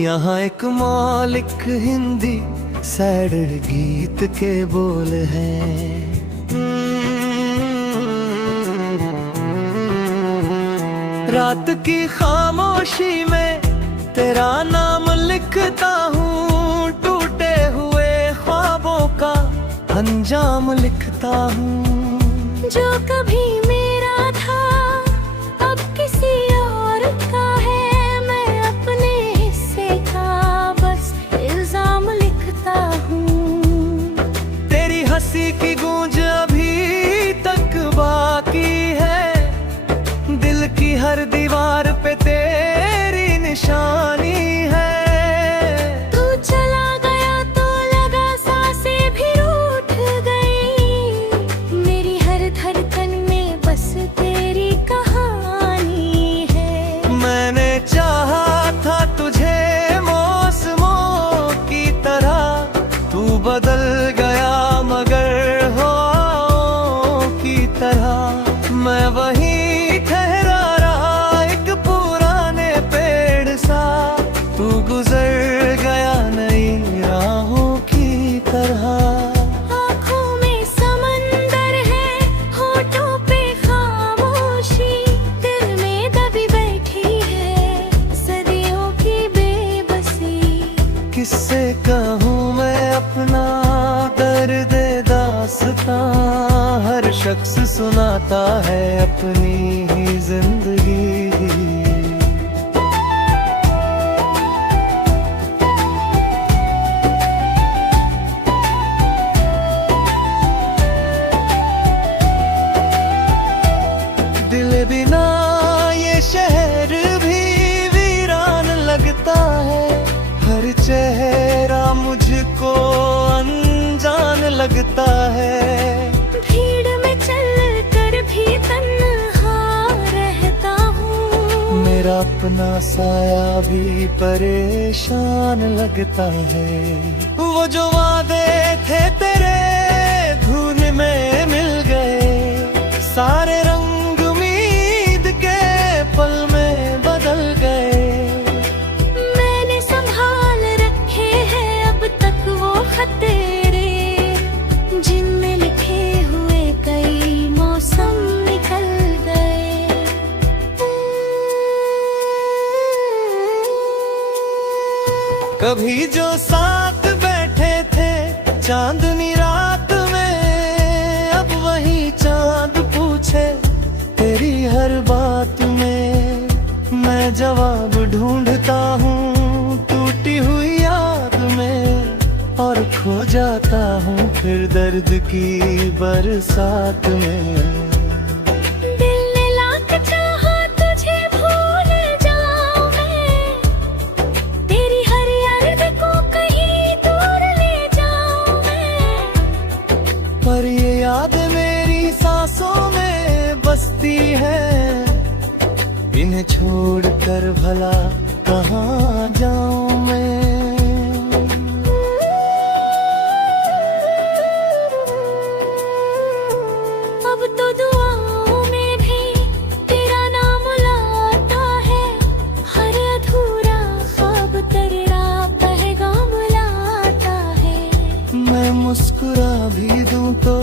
यहाँ एक मौलिक हिंदी सैड गीत के बोल हैं। रात की खामोशी में तेरा नाम लिखता हूँ, टूटे हुए ख्वाबों का अंजाम लिखता हूँ। जो कभी मेरा था अब किसी और का है, मैं अपने हिस्से का बस इल्जाम लिखता हूँ। तेरी हंसी की गूंज अभी तक बाकी है, दिल की हर दीवार पे तेरी निशानी है। तू चला गया तो लगा सांसें भी रूठ गई, मेरी हर धड़कन में बस तेरी कहानी है। मैंने चाहा था तुझे मौसमों की तरह, तू बदल गया मगर हवाओं की तरह। मैं वही ठहरा रहा एक पुराने पेड़ सा, तू गुजर गया नई राहों की तरह। आँखों में समंदर है, होठों पे खामोशी, दिल में दबी बैठी है सदियों की बेबसी। किससे कहूँ मैं अपना दर्द दास्तां, हर शख्स सुनाता है अपनी ही जिंदगी। दिल बिना ये शहर भी वीरान लगता है, हर चेहरा मुझको अनजान लगता है। भीड़ में चल कर भी तन्हा रहता हूँ, मेरा अपना साया भी परेशान लगता है। वो जो वादे थे तेरे धुन में मिल गए, सारे रंग उम्मीद के पल में बदल गए। मैंने संभाल रखे हैं अब तक वो खत तेरे, जिनमें लिखे हुए कई मौसम निकल गए। कभी जो साथ बैठे थे चांदनी रात में, अब वही चांद पूछे तेरी हर बात में। मैं जवाब ढूंढता हूँ टूटी हुई याद में, और खो जाता हूँ फिर दर्द की बरसात में। दिल ने लाख चाहा तुझे भूल जाऊं मैं, तेरी हर याद को कहीं दूर ले जाऊं मैं। पर ये याद मेरी सांसों में बसती है, इन्हें छोड़कर भला कहाँ जाऊं मैं। अब तो दुआओं में भी तेरा नाम लाता है, हर अधूरा ख्वाब तेरा पैगाम लाता है। मैं मुस्कुरा भी दूं तो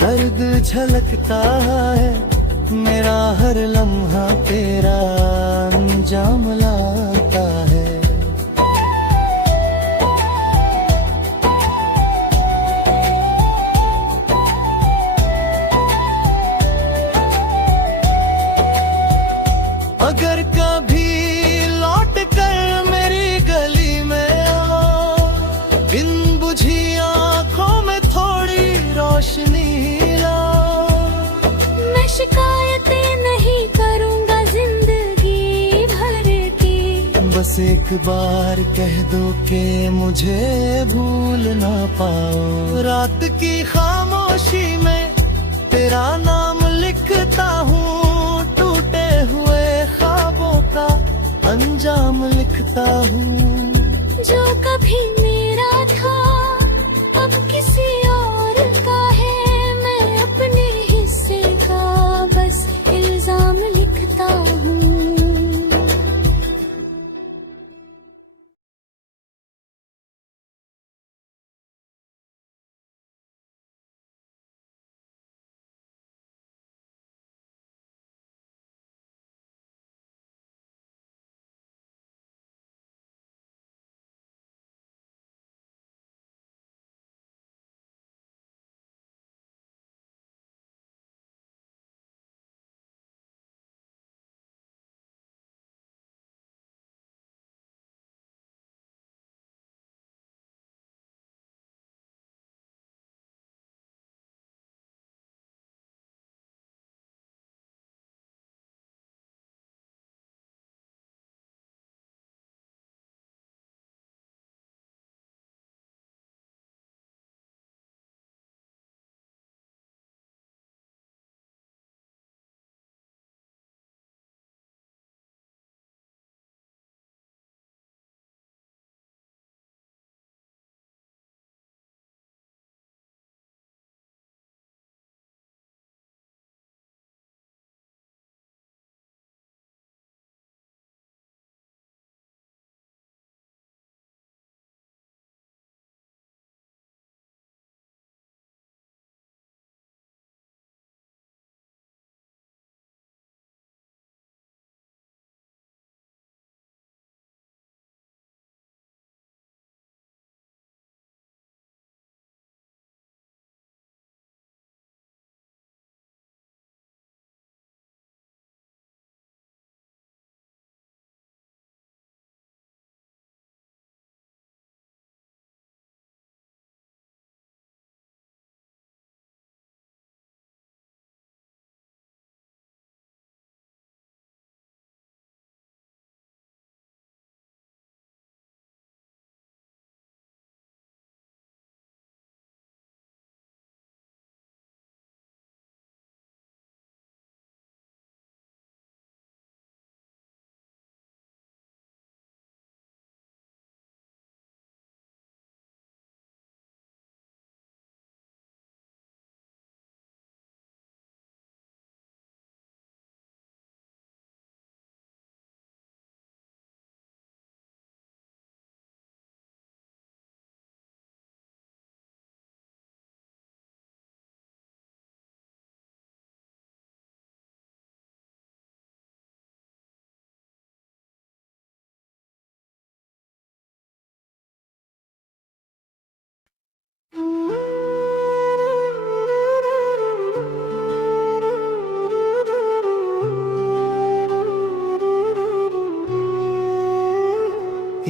दर्द झलकता है, मेरा हर लम्हा तेरा अंजाम लाता है। अगर कभी लौट कर मेरी गली में आओ, बिन बुझी आँखों में थोड़ी रोशनी लाओ। मैं शिकायतें नहीं करूँगा जिंदगी भर की, बस एक बार कह दो कि मुझे भूल ना पाओ। रात की खामोशी में तेरा नाम लिखता हूँ, टूटे हुए ख्वाबों का अंजाम लिखता हूँ। जो कभी मेरा था अब किसी और का है, मैं अपने हिस्से का बस इल्जाम लिखता हूँ।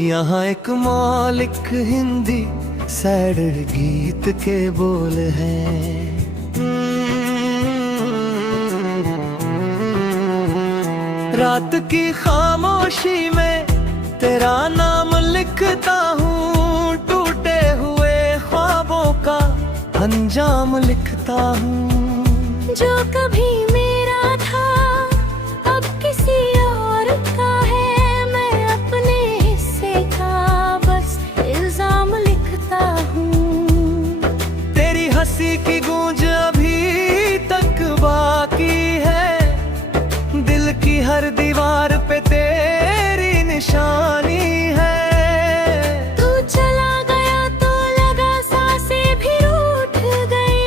यहाँ एक मौलिक हिंदी सैड गीत के बोल हैं। रात की खामोशी में तेरा नाम लिखता हूँ, टूटे हुए ख्वाबों का अंजाम लिखता हूँ। जो कभी मेरा था अब किसी और का है, मैं अपने हिस्से का बस इल्जाम लिखता हूँ। तेरी हंसी की गूंज अभी तक बाकी है, दिल की हर दीवार पे तेरी निशानी है। तू चला गया तो लगा सांसें भी रूठ गई,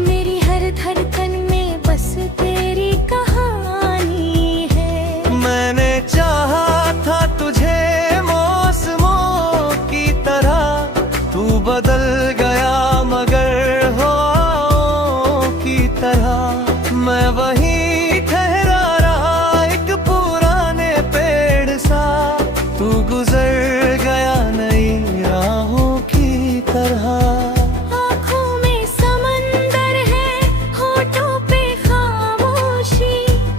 मेरी हर धड़कन में बस तेरी कहानी है। मैंने चाहा था तुझे मौसमों की तरह, तू बदल गया मगर हवाओं की तरह। मैं वही ठहरा रहा एक पुराने पेड़ सा, तू गुजर गया नई राहों की तरह। आँखों में समंदर है, होठों पे खामोशी,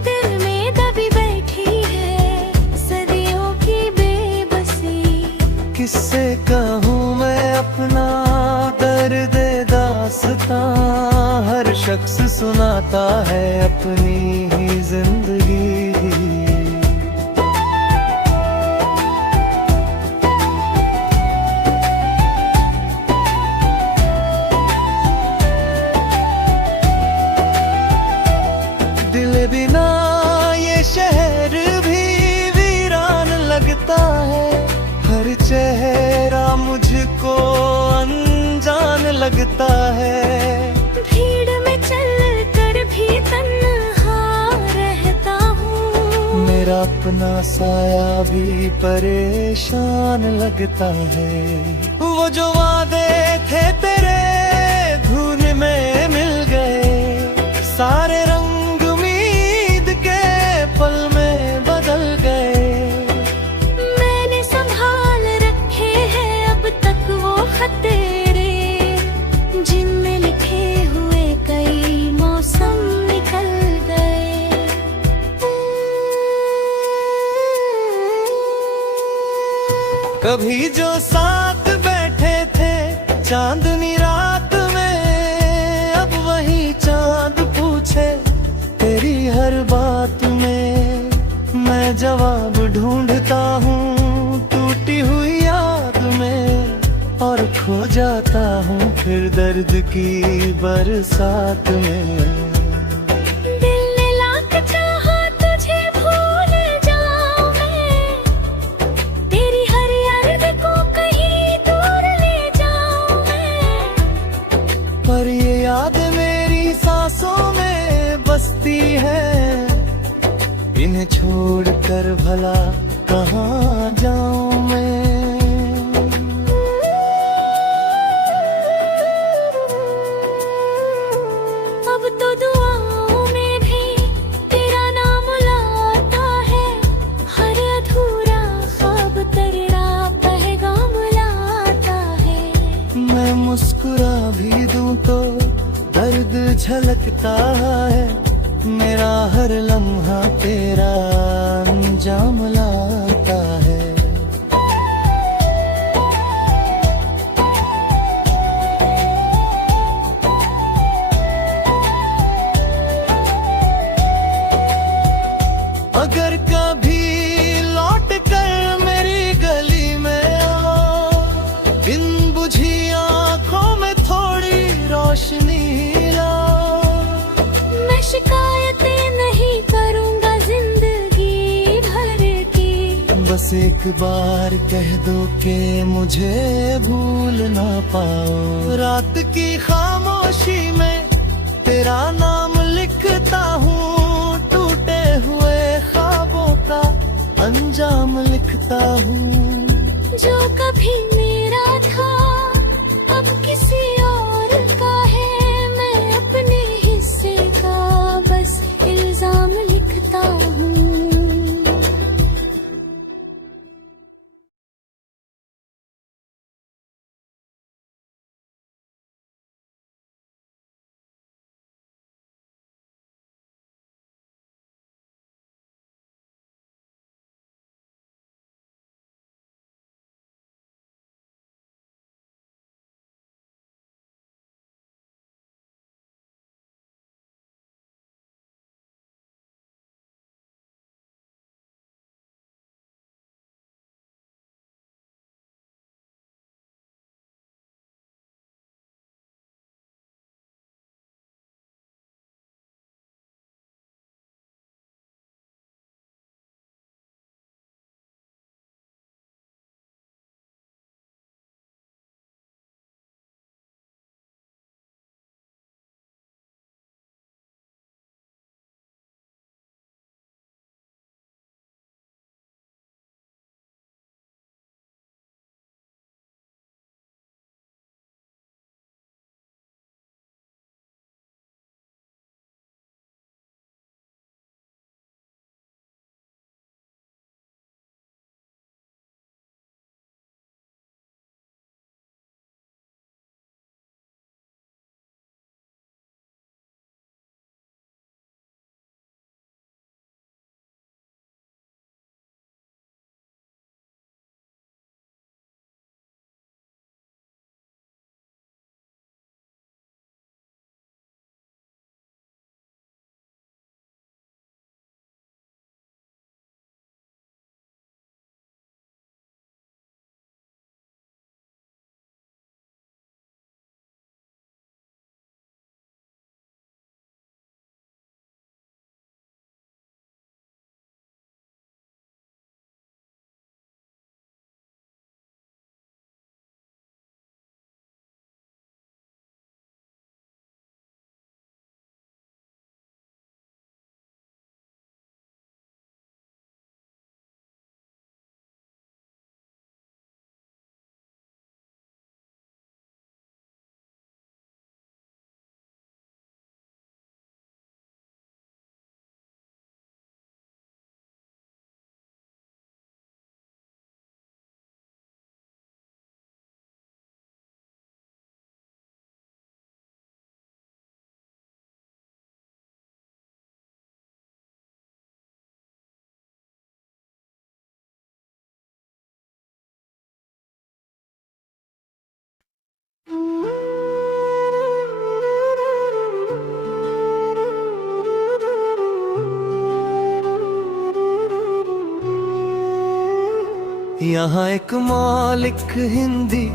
दिल में दबी बैठी है सदियों की बेबसी। किससे कहूँ मैं अपना दर्द दास्तां, हर शख्स सुनाता है अपनी ही जिंदगी। दिल बिना ये शहर भी वीरान लगता है, हर चेहरा मुझको अनजान लगता है। भीड़ में चल कर भी तन्हा रहता हूँ, मेरा अपना साया भी परेशान लगता है। वो जो वादे थे तेरे धुन में मिल गए, सारे रंग उम्मीद के पल में बदल गए। मैंने संभाल रखे हैं अब तक वो खत तेरे, जिनमें लिखे हुए कई मौसम निकल गए। कभी जो साथ बैठे थे चांदनी रात में, अब वही चांद पूछे तेरी हर बात में। मैं जवाब ढूंढता हूँ टूटी हुई याद में, और खो जाता हूँ फिर दर्द की बरसात में। दिल ने लाख चाहा तुझे भूल जाऊं मैं, तेरी हर याद को कहीं दूर ले जाऊं मैं। पर ये याद मेरी सांसों में बसती है, इन्हें छोड़कर भला कहाँ जाऊं मैं। अब तो दुआओं में भी तेरा नाम लाता है, हर अधूरा ख्वाब तेरा पैगाम लाता है। मैं मुस्कुरा भी दूं तो दर्द झलकता है, मेरा हर लम्हा तेरा अंजाम लाता है। अगर कभी लौट कर मेरी गली में आओ, इन बुझी आँखों में थोड़ी रोशनी लाओ। मैं शिकायतें नहीं करूँगा जिंदगी भर की, बस एक बार कह दो कि मुझे भूल ना पाओ। रात की खामोशी में तेरा नाम लिखता हूँ, टूटे हुए ख्वाबों का अंजाम लिखता हूँ। जो कभी मेरा था अब किसी और का है, मैं अपने हिस्से का बस इल्जाम लिखता हूँ। यहाँ एक मौलिक हिंदी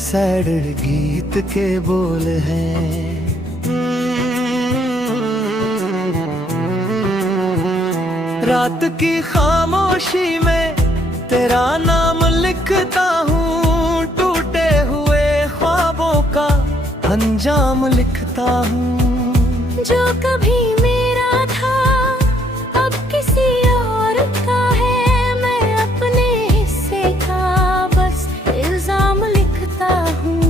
सैड गीत के बोल हैं। रात की खामोशी में तेरा नाम लिखता हूँ, टूटे हुए ख्वाबों का अंजाम लिखता हूँ। जो कभी मेरा था अब किसी और का है, मैं अपने हिस्से का बस इल्जाम लिखता हूँ।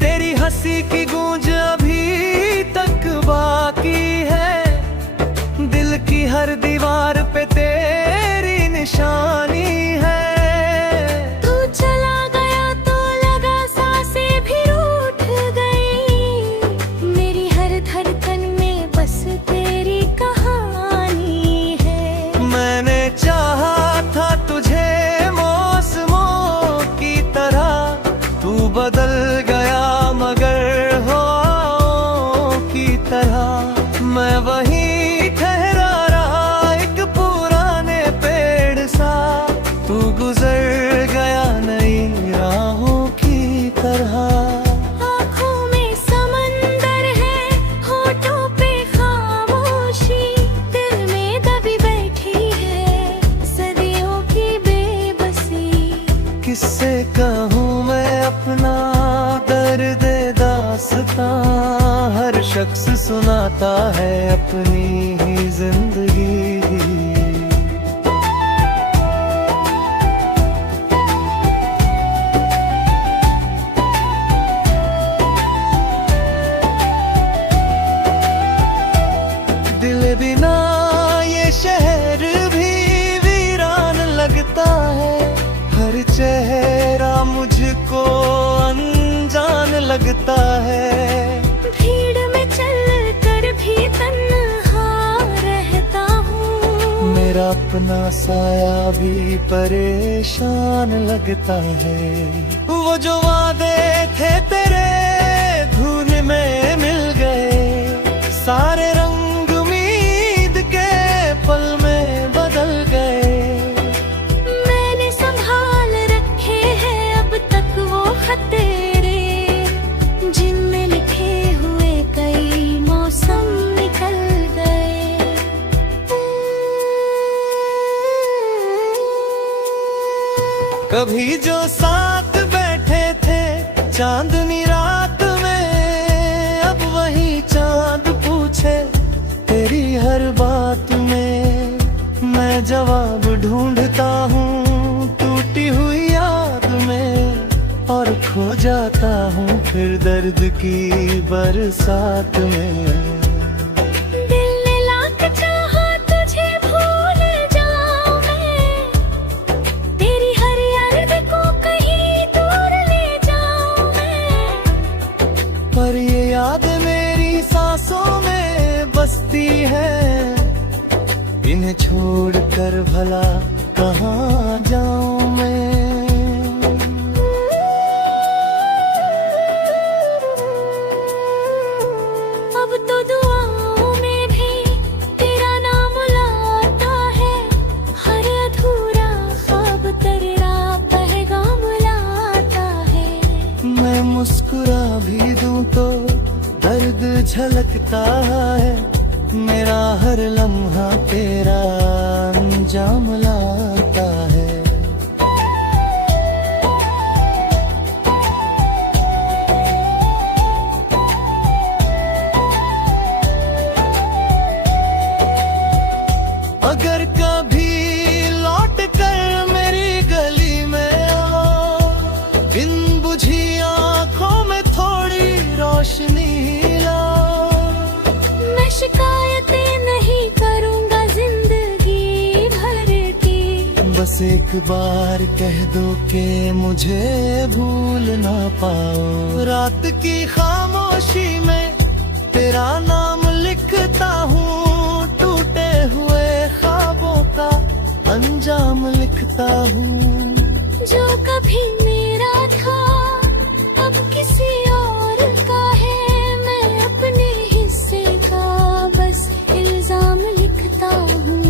तेरी हंसी की गूंज अभी तक बाकी है, दिल की हर दीवार पे तेरी निशानी है। तू चला गया तो लगा सांसें भी रूठ गई, मेरी हर धड़कन में बस तेरी कहानी है। मैंने चाहा था तुझे मौसमों की तरह, तू बदल गया मगर हवाओं की तरह। मैं वहीं ठहरा रहा एक पुराने पेड़ सा, तू गुजर गया नई राहों की तरह। आँखों में समंदर है, होठों पे खामोशी, दिल में दबी बैठी है सदियों की बेबसी। किससे कहूँ मैं अपना दर्द दास्तां, हर शख्स सुनाता है अपनी ही जिंदगी। दिल बिना ये शहर भी वीरान लगता है, हर चेहरा मुझको अनजान लगता है। भीड़ में चल कर भी तन्हा रहता हूँ, मेरा अपना साया भी परेशान लगता है। वो जो वादे थे तेरे धुन में मिल गए, सारे रंग उम्मीद के पल में बदल गए। मैंने संभाल रखे हैं अब तक वो खत तेरे, जिनमें लिखे हुए कई मौसम निकल गए। कभी जो साथ बैठे थे चांदनी रात में, अब वही चांद पूछे तेरी हर बात में। मैं जवाब ढूंढता हूँ टूटी हुई याद में, और खो जाता हूँ फिर दर्द की बरसात में। दिल ने लाख चाहा तुझे भूल जाऊं मैं, तेरी हर याद को कहीं दूर ले जाऊं मैं। पर ये याद मेरी सांसों में बसती है, इन्हें छोड़कर भला कहाँ जाऊं मैं। अब तो दुआओं में भी तेरा नाम लाता है, हर अधूरा ख्वाब तेरा पैगाम लाता है। मैं मुस्कुरा भी दूं तो दर्द झलकता है, मेरा हर लम्हा तेरा अंजाम लाता है। अगर कभी लौट कर मेरी गली में आओ, इन बुझी आंखों में थोड़ी रोशनी लाओ। मैं शिकायतें नहीं करूंगा जिंदगी भर की, बस एक बार कह दो कि मुझे भूल ना पाओ। रात की खामोशी में तेरा नाम लिखता हूँ, टूटे हुए ख्वाबों का अंजाम लिखता हूँ। जो कभी मेरा था अब किसी और का है, मैं अपने हिस्से का बस इल्जाम लिखता हूँ।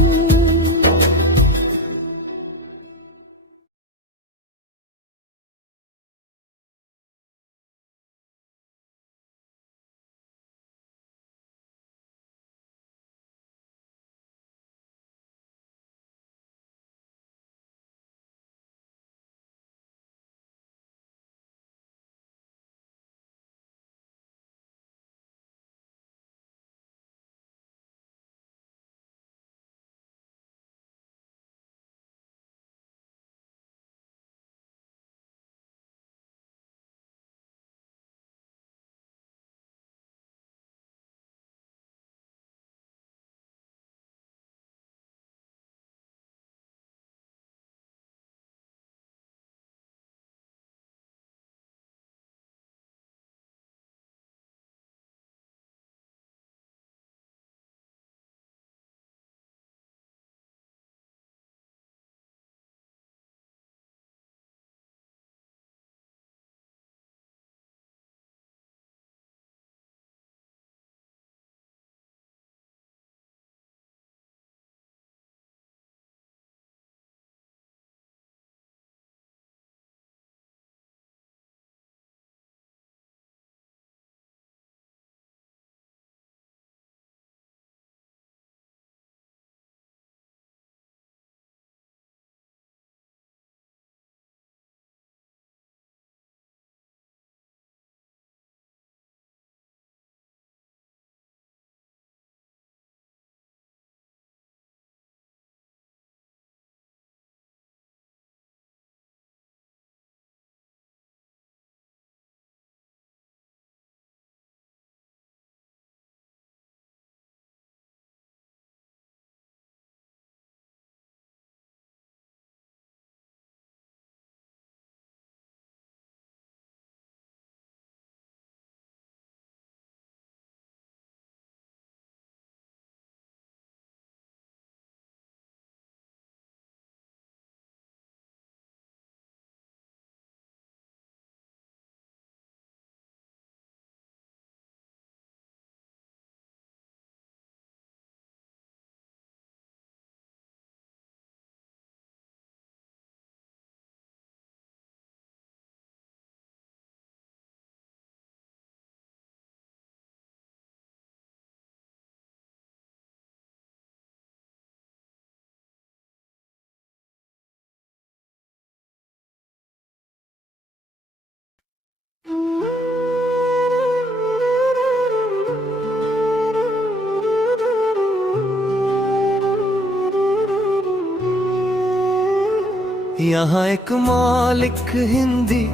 यहाँ एक मौलिक हिंदी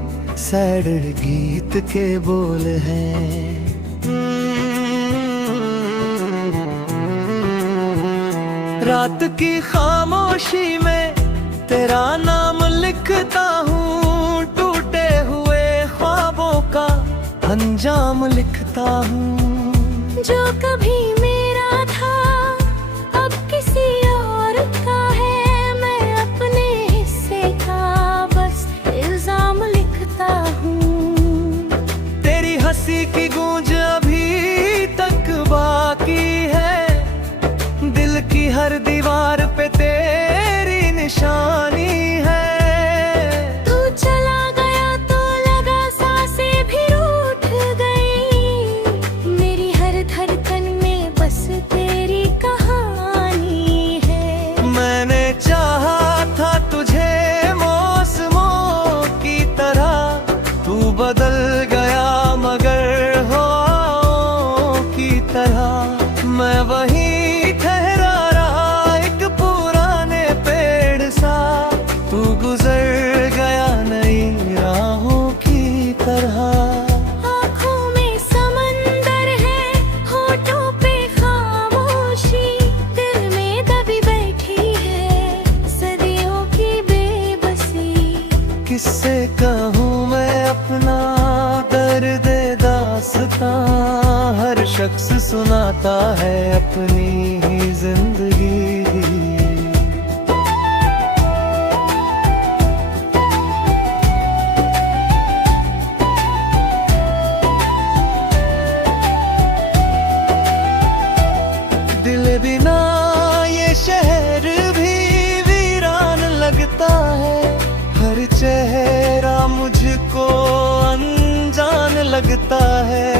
सैड गीत के बोल हैं। रात की खामोशी में तेरा नाम लिखता हूँ, टूटे हुए ख्वाबों का अंजाम लिखता हूँ। जो कभी मेरा था अब किसी और का है, मैं अपने हिस्से का बस इल्जाम लिखता हूँ। तेरी हंसी की गूंज अभी तक बाकी है, दिल की हर दीवार पे तेरी निशानी है। तू चला गया तो लगा सांसें भी रूठ गई, मेरी हर धड़कन में बस तेरी कहानी है। मैंने चाहा था तुझे मौसमों की तरह, तू बदल गया मगर हवाओं की तरह। मैं वहीं ठहरा रहा एक पुराने पेड़ सा, तू गुजर गया नई राहों की तरह। आँखों में समंदर है, होठों पे खामोशी, दिल में दबी बैठी है सदियों की बेबसी। किससे कहूँ मैं अपना दर्द दास्तां, हर शख्स सुनाता है अपनी ही जिंदगी। दिल बिना ये शहर भी वीरान लगता है, हर चेहरा मुझको अनजान लगता है।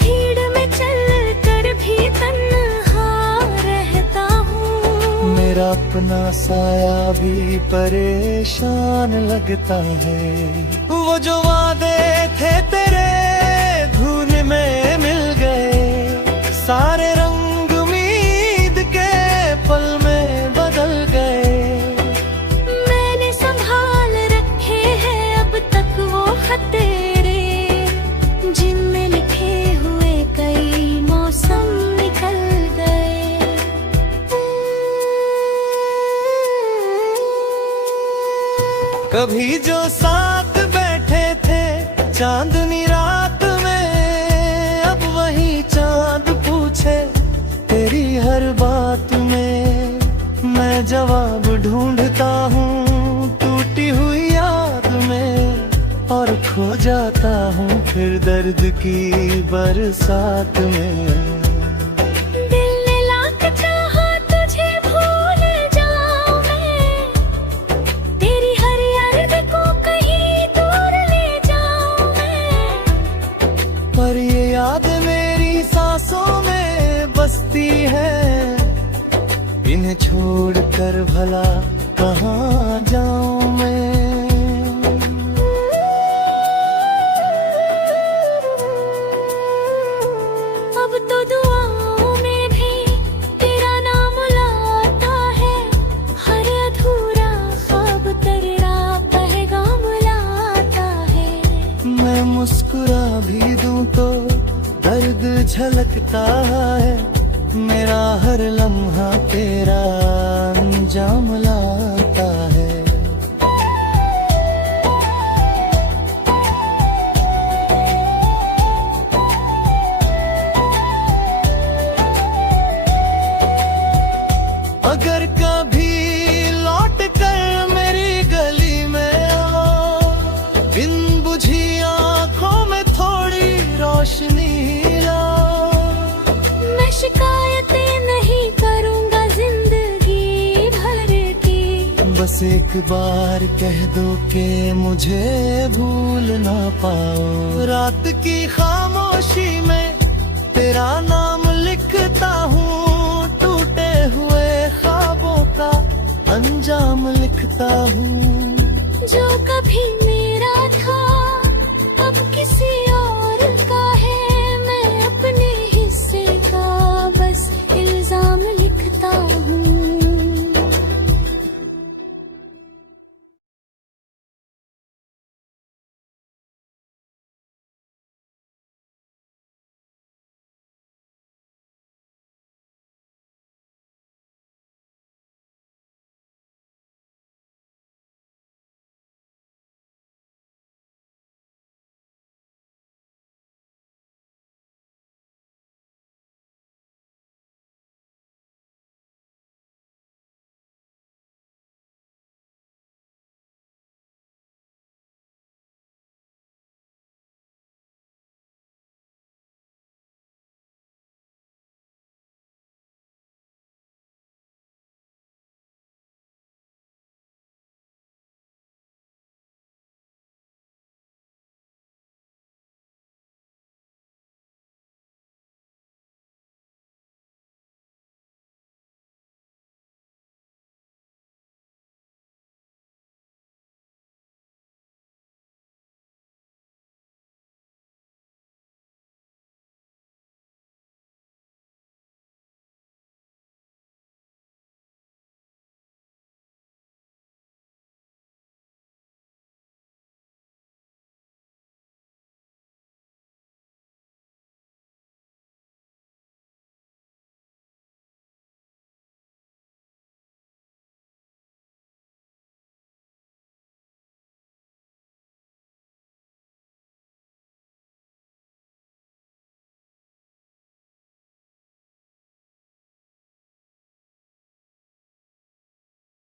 भीड़ में चल कर भी तन्हा रहता हूँ, मेरा अपना साया भी परेशान लगता है। वो जो वादे थे तेरे धुन में मिल गए, सारे रंग उम्मीद के पल में बदल गए। मैंने संभाल रखे हैं अब तक वो खत तेरे, जिनमें लिखे हुए कई मौसम निकल गए। कभी जो साथ बैठे थे चांदनी रात में, अब वही चांद पूछे तेरी हर बात में। मैं जवाब ढूंढता हूँ टूटी हुई याद में, और खो जाता हूँ फिर दर्द की बरसात में। दिल ने लाख चाहा तुझे भूल जाऊं मैं, तेरी हर याद को कहीं दूर ले जाऊं मैं। पर ये याद मेरी सांसों में बसती है, इन्हें छोड़कर भला कहाँ जाऊं मैं। अब तो दुआओं में भी तेरा नाम लाता है, हर अधूरा ख्वाब तेरा पैगाम लाता है। मैं मुस्कुरा भी दूं तो दर्द झलकता है, मेरा हर लम्हा तेरा अंजाम लाता है। अगर कभी लौट कर मेरी गली में आओ, बिन बुझी आंखों में थोड़ी रोशनी लाओ। मैं शिकायतें नहीं करूंगा जिंदगी भर की, बस एक बार कह दो कि मुझे भूल ना पाओ। रात की खामोशी में तेरा नाम लिखता हूँ, टूटे हुए ख्वाबों का अंजाम लिखता हूँ। जो कभी